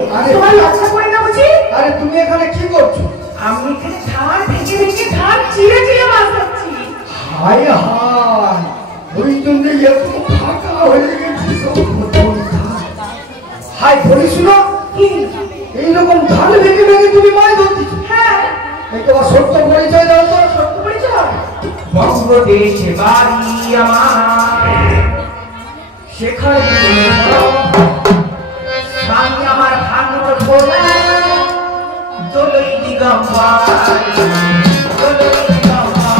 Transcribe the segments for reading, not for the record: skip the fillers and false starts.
তোমার লজ্জা করে না বুঝি? আরে তুমি এখানে কি করছো? আমি এখানে ধার ভেঙে ভেঙে ধার চিড়ে চিড়ে মাছ ধরছি। হায় হায়, ওই জন্য এত ফাঁকা হয়ে গেছি। হাই বলি শুনো, এইরকম ধান ভেঙে ভেঙে তুমি মাছ ধরছিস? হ্যাঁ। এই তোমার সত্য পরিচয় দাও তো। সত্য পরিচয়? বঙ্গদেশে বাড়ি আমার, শেখার স্বামী আমার ভাঙর ভোলা, দোলই দিগম্বর, দোলই দিগম্বর।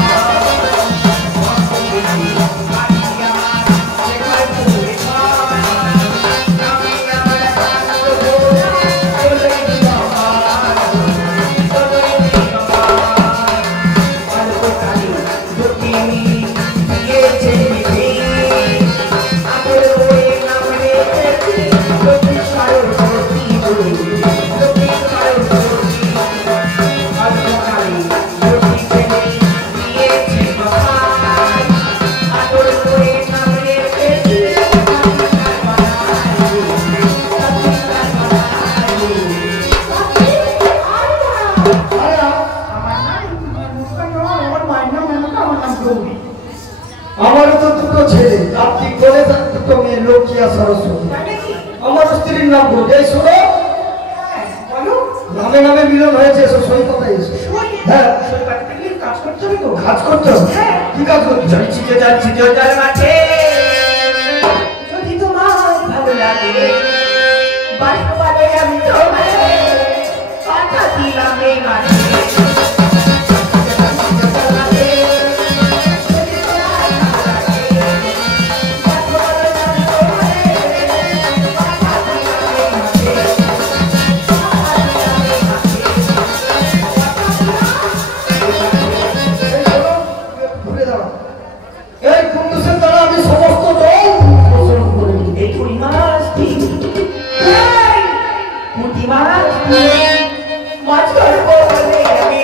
আমারও তো দুটো ছেলে, কার্তিক বলে দুটো মেয়ে, লক্ষ্মী আর সরস্বতী। আমার স্ত্রীর নাম বলে শোনো, নামে নামে মিলন হয়েছে। এসো সই কথাই এসো। হ্যাঁ, কাজ করতে হবে তো। কাজ করতে হবে। কি কাজ করতে? যাচ্ছি জোজার মাঠে, যদি তোমার ভালো লাগে বাষ্পবাদে আমি তোমারে কথা দিলাম এই মাঠে। এই কুন্ডুসের দ্বারা আমি সমস্ত দল শোষণ করে নিই। এই পুঁটি মাছ পুঁটি মাছ মাছ ধরবো বলে আমি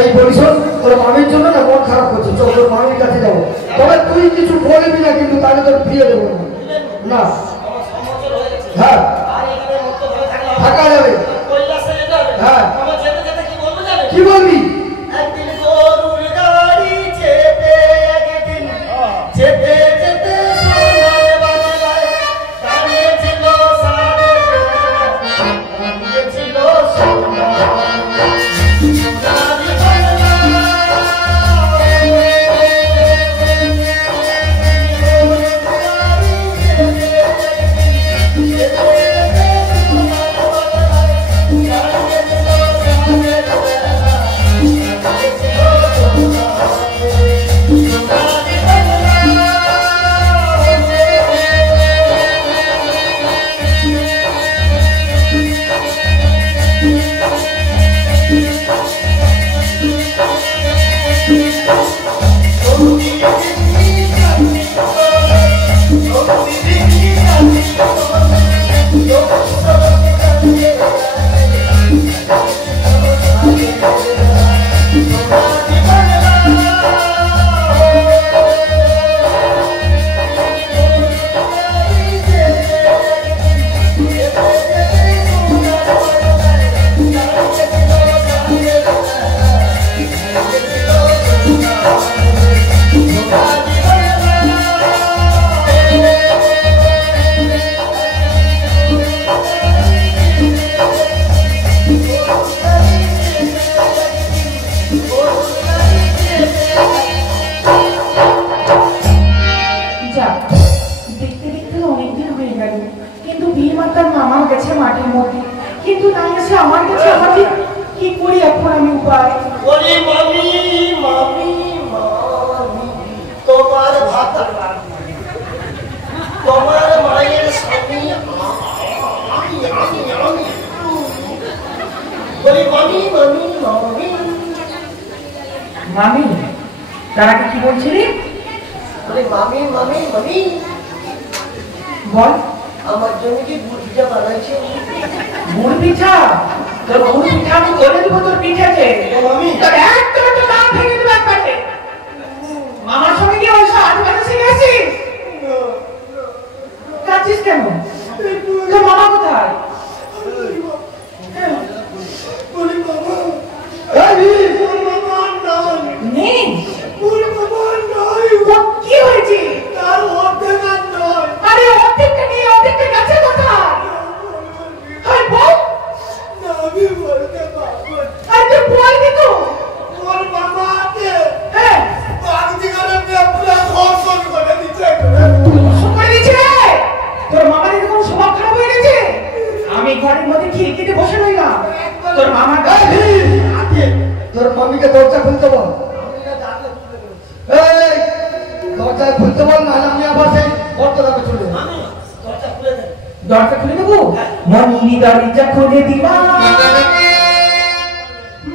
এই বলিস তোর মামির জন্য না মন খারাপ করছে, চল তোর মামির কাছে যাবো। তবে তুই কিছু বলবি না কিন্তু, তাহলে তোর বিয়ে দেবো না। হ্যাঁ থাকা যাবে। হ্যাঁ কি বলবি? একদিন গরুর গাড়ি চেপে একদিন যেতে যেতে সোনার বাংলায় দাঁড়িয়েছিল দাঁড়িয়েছিল সোনার মামি, তার আগে কি বলছিলি? মামি মামি মামি বল। আমার জন্য কি গুড় পিঠা বানাইছে? গুড় পিঠা? তোর গুড় পিঠা আমি করে দেবো তোর পিঠাতে। তোর একদম তো দাম ভেঙে দেবো একবারে। মামার সঙ্গে কি ওই আজকাল শিখেছিস? কাঁদছিস কেন? তোর মামা কোথায়? নেই? কি হয়েছে? আরে অর্ধেকটা নিয়ে অর্ধেকটা গেছে কোথায়? আর বল। আর তুই বলবি তো? হ্যাঁ তোর মামার এরকম স্বভাব খারাপ হয়ে গেছে। আমি ঘরের মধ্যে খিড়কিতে বসে রইলাম, তোর মামা তোর মামিকে দরজা খুলতে বল। দরজা খুলতে বল, না আমি আবার সেই বর্তমানে চলে যাবো। দরজা খুলে দেবো? মনি দরজা খুলে দিবা,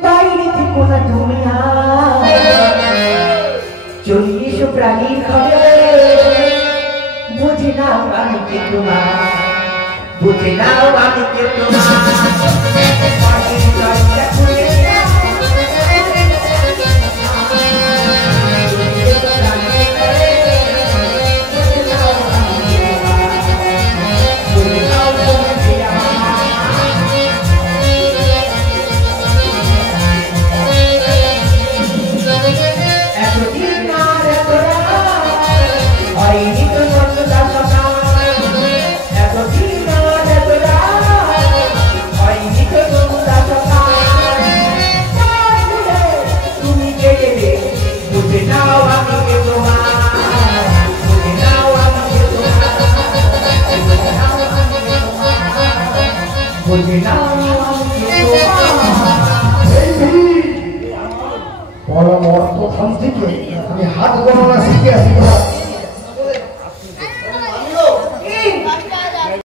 বাইরে থেকে না তুমি চলে এসো প্রাণীর ঘরে। বুঝে নাও আমি কে তোমার, বুঝে নাও আমি কে তোমার। মনি দরজা খুলে দিবা, পরম অর্থ থেকে আমি হাত গণনা শিখে আসি।